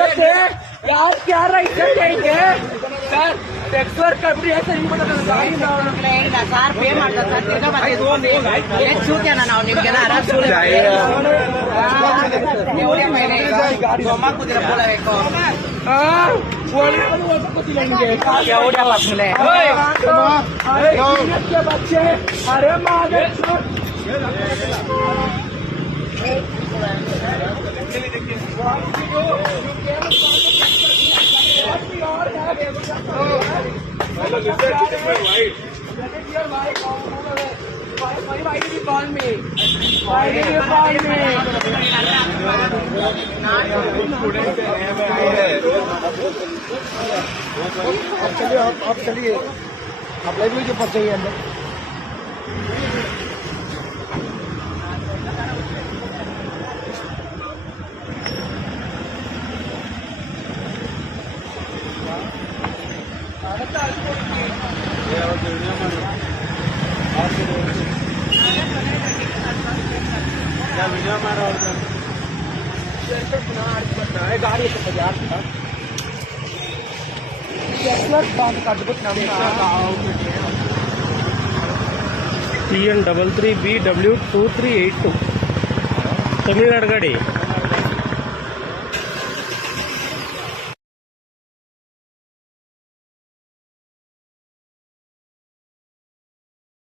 Sir यार क्या right है सर एक्सपर्ट कंपनी है सर ಸಾರ್ ಪೇ ಮಾಡ್ತಾರೆ ಸರ್ ತಿರ್ಗಾ ಮತ್ತೆ ಶೂಟ್ಯಾನ ನಾವು ನಿಮ್ಗೆಲ್ಲ ಆರಾಮ್ बच्चे अरे मारे Why did you call me? Why did you call me? आप चलिए आप लाइब्रेरी के पास जाइए अंदर गाड़ी बाजार TN33BW2382 ತಮಿಳ್ನಾಡು ಗಾಡಿ